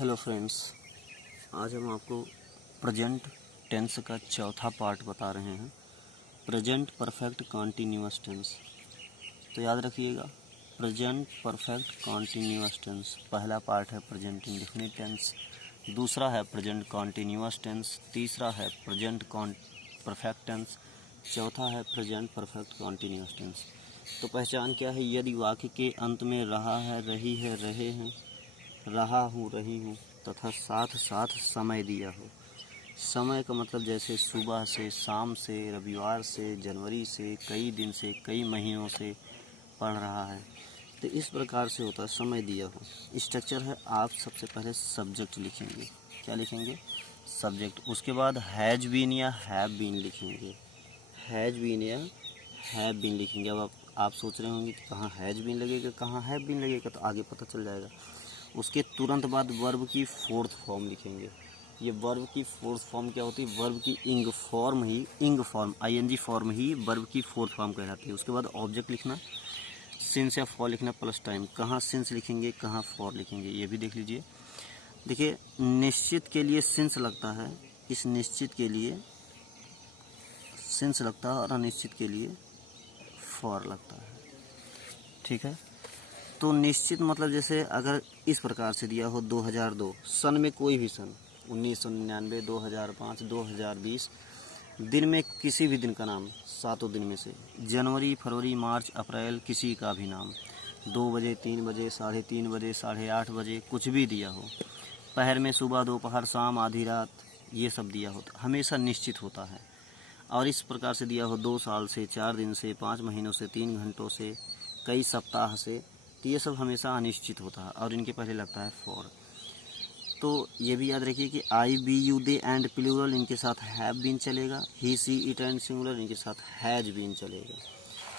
Hello friends, आज हम आपको प्रेजेंट टेंस का चौथा पार्ट बता रहे हैं। Present perfect continuous tense. तो याद रखिएगा, प्रेजेंट परफेक्ट कॉन्टिन्यूअस टेंस पहला पार्ट है प्रेजेंट इंडेफिनिट टेंस, दूसरा है प्रेजेंट कॉन्टिन्यूअस टेंस, तीसरा है प्रेजेंट परफेक्ट टेंस, चौथा है प्रेजेंट परफेक्ट कॉन्टिन्यूअस टेंस। तो पहचान क्या है? यदि वाक्य के अंत में रहा है, रही है, रहे हैं, रहा हूँ, रही हूँ तथा साथ साथ समय दिया हो। समय का मतलब जैसे सुबह से, शाम से, रविवार से, जनवरी से, कई दिन से, कई महीनों से पढ़ रहा है, तो इस प्रकार से होता है समय दिया हो। स्ट्रक्चर है, आप सबसे पहले सब्जेक्ट लिखेंगे। क्या लिखेंगे? सब्जेक्ट। उसके बाद हैज बीन या हैव बीन लिखेंगे। हैज बीन या हैव बीन लिखेंगे। अब आप सोच रहे होंगे कि कहाँ हैज बीन लगेगा, कहाँ हैव बीन लगेगा, तो आगे पता चल जाएगा। उसके तुरंत बाद वर्ब की फोर्थ फॉर्म लिखेंगे। ये वर्ब की फोर्थ फॉर्म क्या होती है? वर्ब की इंग फॉर्म आईएनजी फॉर्म ही वर्ब की फोर्थ फॉर्म कहलाती है। उसके बाद ऑब्जेक्ट लिखना, सिंस या फॉर लिखना प्लस टाइम। कहाँ सिंस लिखेंगे, कहाँ फॉर लिखेंगे, ये भी देख लीजिए। देखिए, निश्चित के लिए सिंस लगता है, इस निश्चित के लिए सिंस लगता है और अनिश्चित के लिए फॉर लगता है। ठीक है। तो निश्चित मतलब जैसे अगर इस प्रकार से दिया हो 2002 सन में, कोई भी सन, 1999, 2005, 2020, दिन में किसी भी दिन का नाम, सातों दिन में से, जनवरी, फरवरी, मार्च, अप्रैल, किसी का भी नाम, 2 बजे, 3 बजे, 3:30 बजे, 8:30 बजे, कुछ भी दिया हो। पहर में, सुबह, दोपहर, शाम, आधी रात, ये सब दिया हो, हमेशा निश्चित होता है। और इस प्रकार से दिया हो 2 साल से, 4 दिन से, 5 महीनों से, 3 घंटों से, कई सप्ताह से, तो ये सब हमेशा अनिश्चित होता है और इनके पहले लगता है फॉर। तो ये भी याद रखिए कि I, we, you, they and plural इनके साथ हैव बीन चलेगा, he, she, it and singular इनके साथ हैज बीन चलेगा।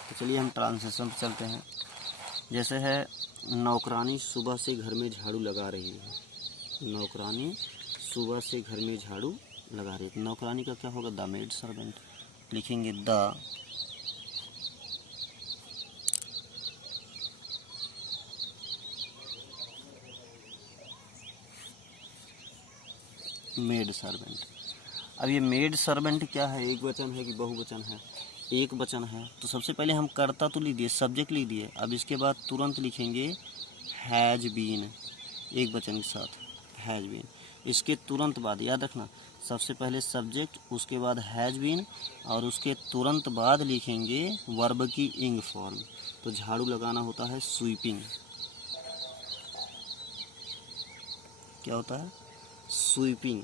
तो चलिए हम ट्रांसलेशन पर चलते हैं। जैसे है, नौकरानी सुबह से घर में झाड़ू लगा रही है। नौकरानी सुबह से घर में झाड़ू लगा रही है। नौकरानी का क्या होगा? द मेड सर्वेंट लिखेंगे। The maid servant. अब ये मेड सर्वेंट क्या है? एक वचन है कि बहुवचन है? एक वचन है। तो सबसे पहले हम कर्ता तो लिख दिए, सब्जेक्ट लिख दिए। अब इसके बाद तुरंत लिखेंगे हैज बीन, एक वचन के साथ हैज बीन। इसके तुरंत बाद याद रखना, सबसे पहले सब्जेक्ट, उसके बाद हैज बीन, और उसके तुरंत बाद लिखेंगे वर्ब की इंग फॉर्म। तो झाड़ू लगाना होता है स्वीपिंग। क्या होता है? स्वीपिंग।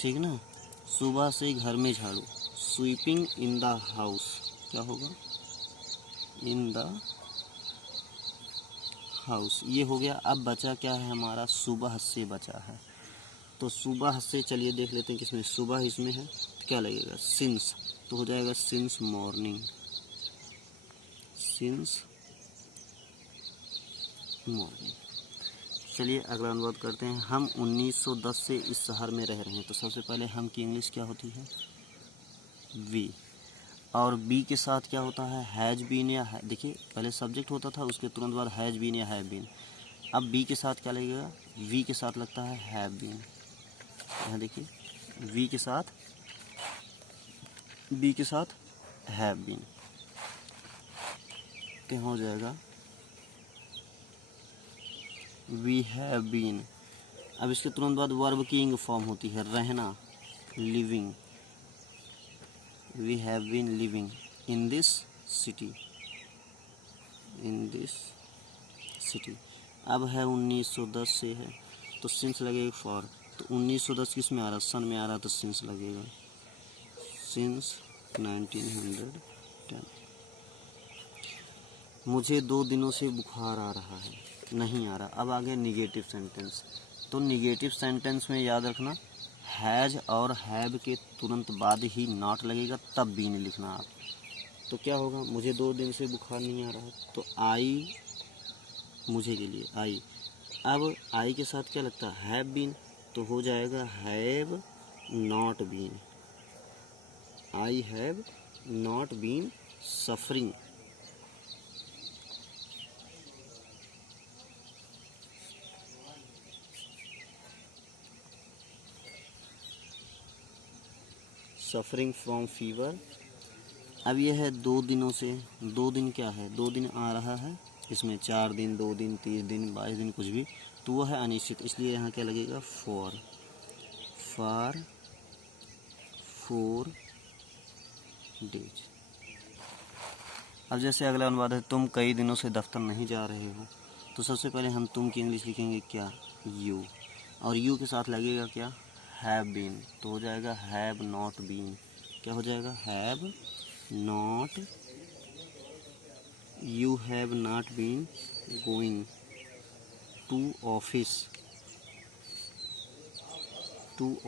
ठीक ना? सुबह से घर में झाड़ू, स्वीपिंग इन द हाउस। क्या होगा? In the house. ये हो गया। अब बचा क्या है हमारा? सुबह से बचा है। तो सुबह से चलिए देख लेते हैं किसमें सुबह इसमें है, तो क्या लगेगा? सिंस। तो हो जाएगा सिंस मॉर्निंग। Since morning. चलिए अगला अनुवाद करते हैं। हम 1910 से इस शहर में रह रहे हैं। तो सबसे पहले हम की इंग्लिश क्या होती है? वी। और बी के साथ क्या होता है? हैज बीन या देखिए, पहले सब्जेक्ट होता था, उसके तुरंत बाद हैज बीन या हैव बीन। अब बी के साथ क्या लगेगा? वी के साथ लगता है हैव बीन। यहाँ देखिए, वी के साथ, बी के साथ हैव बीन, तो हो जाएगा वी हैव बीन। अब इसके तुरंत बाद वर्ब की इंग फॉर्म होती है रहना, living. We have been living in this city, in this city. अब है 1910 से है, तो सिंस लगेगा फॉर। तो 1910 किस में आ रहा? सन में आ रहा, तो सिंस लगेगा। सिंस 1910। मुझे 2 दिनों से बुखार आ रहा है, नहीं आ रहा। अब आ गया निगेटिव सेंटेंस। तो निगेटिव सेंटेंस में याद रखना, हैज और हैव के तुरंत बाद ही नॉट लगेगा, तब बीन लिखना आप। तो क्या होगा? मुझे 2 दिन से बुखार नहीं आ रहा, तो आई, मुझे के लिए आई। अब आई के साथ क्या लगता है? Have been. तो हो जाएगा have not been. I have not been suffering. Suffering from fever. अब यह है 2 दिनों से, 2 दिन क्या है, 2 दिन आ रहा है, इसमें 4 दिन, 2 दिन, 30 दिन, 22 दिन, कुछ भी, तो वह है अनिश्चित, इसलिए यहाँ क्या लगेगा, फॉर 4 डेज। अब जैसे अगला अनुवाद है, तुम कई दिनों से दफ्तर नहीं जा रहे हो, तो सबसे पहले हम तुम की इंग्लिश लिखेंगे क्या, यू, और यू के साथ लगेगा क्या, हैव बीन, तो हो जाएगा हैव नॉट बीन। क्या हो जाएगा, have not, you have not been going to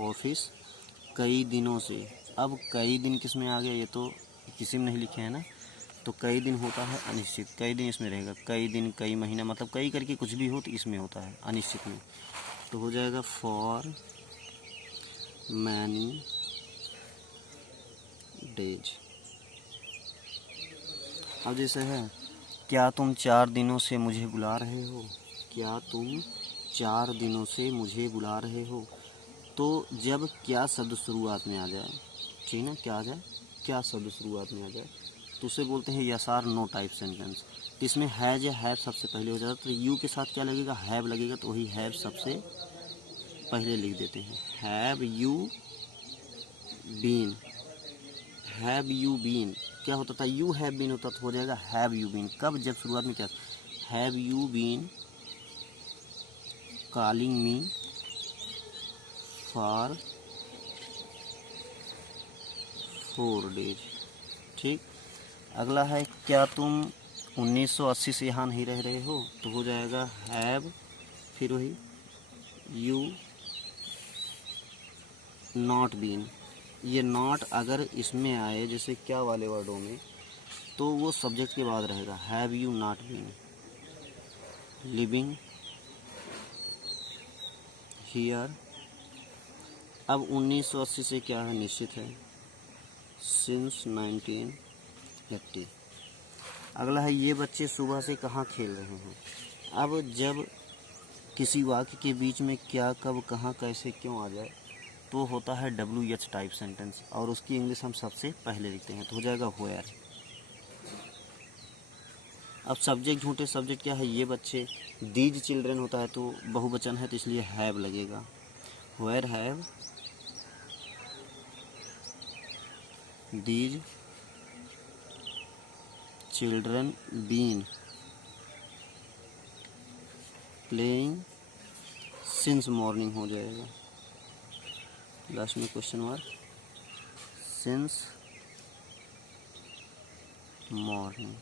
office कई दिनों से। अब कई दिन किस में आ गया, ये तो किसी में नहीं लिखे हैं ना, तो कई दिन होता है अनिश्चित, कई दिन इसमें रहेगा, कई दिन, कई महीना, मतलब कई करके कुछ भी हो तो इसमें होता है अनिश्चित में, तो हो जाएगा फॉर मैनी डेज। अब जैसे है, क्या तुम 4 दिनों से मुझे बुला रहे हो, क्या तुम 4 दिनों से मुझे बुला रहे हो, तो जब क्या शब्द शुरुआत में आ जाए, ठीक ना, क्या आ जाए, क्या शब्द शुरुआत में आ जाए, तो उसे बोलते हैं yes or no type sentence. तो इसमें हैज या हैव सबसे पहले हो जाता है, तो यू के साथ क्या लगेगा, हैव लगेगा, तो वही हैव सबसे पहले लिख देते हैं, have you been, have you been, क्या होता था, यू हैव बीन होता, तो हो जाएगा हैव यू बीन, कब, जब शुरुआत में क्या, have you been calling me for 4 days. ठीक, अगला है, क्या तुम 1980 से यहाँ नहीं रह रहे हो, तो हो जाएगा हैव, फिर वही यू नॉट बीन। ये नॉट अगर इसमें आए जैसे क्या वाले वर्डों में, तो वो सब्जेक्ट के बाद रहेगा, have you not been living here. अब 1980 से क्या है, निश्चित है, सिंस 1980। अगला है, ये बच्चे सुबह से कहाँ खेल रहे हैं। अब जब किसी वाक्य के बीच में क्या, कब, कहाँ, कैसे, क्यों आ जाए, तो होता है WH टाइप सेंटेंस, और उसकी इंग्लिश हम सबसे पहले लिखते हैं, तो हो जाएगा वेयर। अब सब्जेक्ट झूठे सब्जेक्ट क्या है, ये बच्चे, दीज चिल्ड्रन होता है तो बहुवचन है, तो इसलिए हैव लगेगा, where have these children been playing since morning, हो जाएगा लास्ट में question mark, since morning,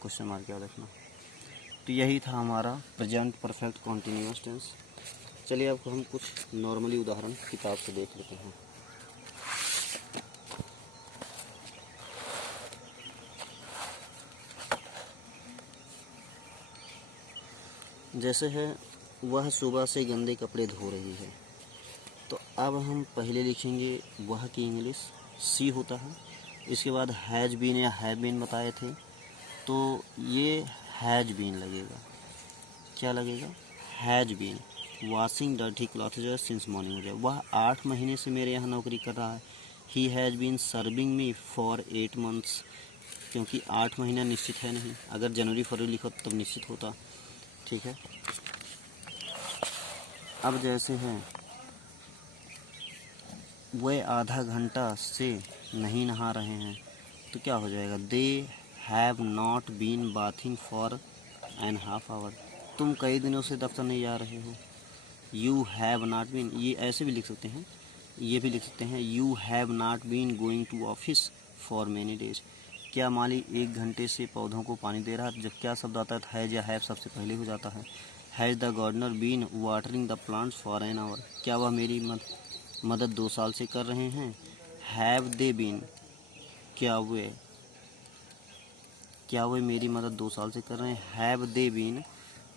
question mark याद रखना। तो यही था हमारा प्रेजेंट परफेक्ट कॉन्टिन्यूअस टेंस। चलिए अब हम कुछ नॉर्मली उदाहरण किताब से देख लेते हैं। जैसे है, वह सुबह से गंदे कपड़े धो रही है, तो अब हम पहले लिखेंगे वह की इंग्लिश, सी होता है, इसके बाद हैज बीन या हैव बीन बताए थे, तो ये हैज बीन लगेगा, क्या लगेगा, has been washing dirty cloth, जो है सिंस मॉर्निंग हो जाए। वह 8 महीने से मेरे यहाँ नौकरी कर रहा है, he has been serving me for 8 months, क्योंकि 8 महीना निश्चित है नहीं, अगर जनवरी फरवरी लिखो तब निश्चित होता, ठीक है। अब जैसे है, वे आधा घंटा से नहीं नहा रहे हैं, तो क्या हो जाएगा, they have not been bathing for an half hour. तुम कई दिनों से दफ्तर नहीं जा रहे हो, यू हैव नॉट बीन, ये ऐसे भी लिख सकते हैं, ये भी लिख सकते हैं, you have not been going to office for many days. क्या माली 1 घंटे से पौधों को पानी दे रहा है, जब क्या शब्द आता है, हैज या हैव सबसे पहले हो जाता है। Has the gardener been watering the plants for an hour, क्या वह मेरी मदद 2 साल से कर रहे हैं। हैव दे बीन, क्या वे मेरी मदद 2 साल से कर रहे हैं। Have they been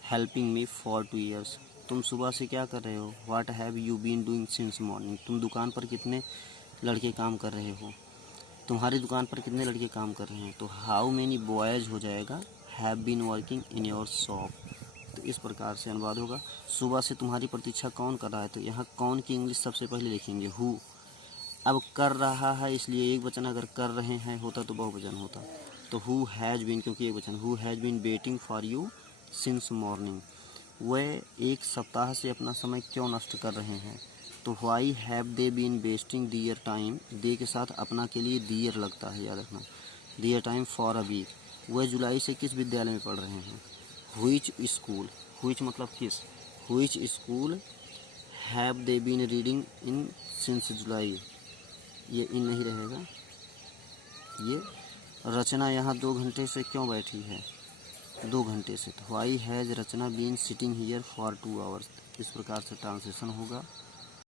helping me for 2 years। तुम सुबह से क्या कर रहे हो, what have you been doing since morning. तुम दुकान पर कितने लड़के काम कर रहे हो, तुम्हारी दुकान पर कितने लड़के काम कर रहे हैं, तो हाउ मेनी बॉयज हो जाएगा, have been working in your shop. तो इस प्रकार से अनुवाद होगा। सुबह से तुम्हारी प्रतीक्षा कौन कर रहा है, तो यहाँ कौन की इंग्लिश सबसे पहले लिखेंगे, हु। अब कर रहा है इसलिए एक वचन, अगर कर रहे हैं होता तो बहुवचन होता। तो हु हैज़ बीन, क्योंकि एक वचन, who has been waiting for you since morning, वह एक सप्ताह से अपना समय क्यों नष्ट कर रहे हैं। तो why have they been wasting their time, they के साथ अपना के लिए दियर लगता है, याद रखना, दियर टाइम फॉर अ वीक, वह जुलाई से किस विद्यालय में पढ़ रहे हैं। व्हिच स्कूल, व्हिच मतलब किस, which school have they been reading in since July, ये इन नहीं रहेगा। ये रचना यहाँ 2 घंटे से क्यों बैठी है, 2 घंटे से। तो why has Rachna been sitting here for 2 hours, इस प्रकार से ट्रांसलेशन होगा।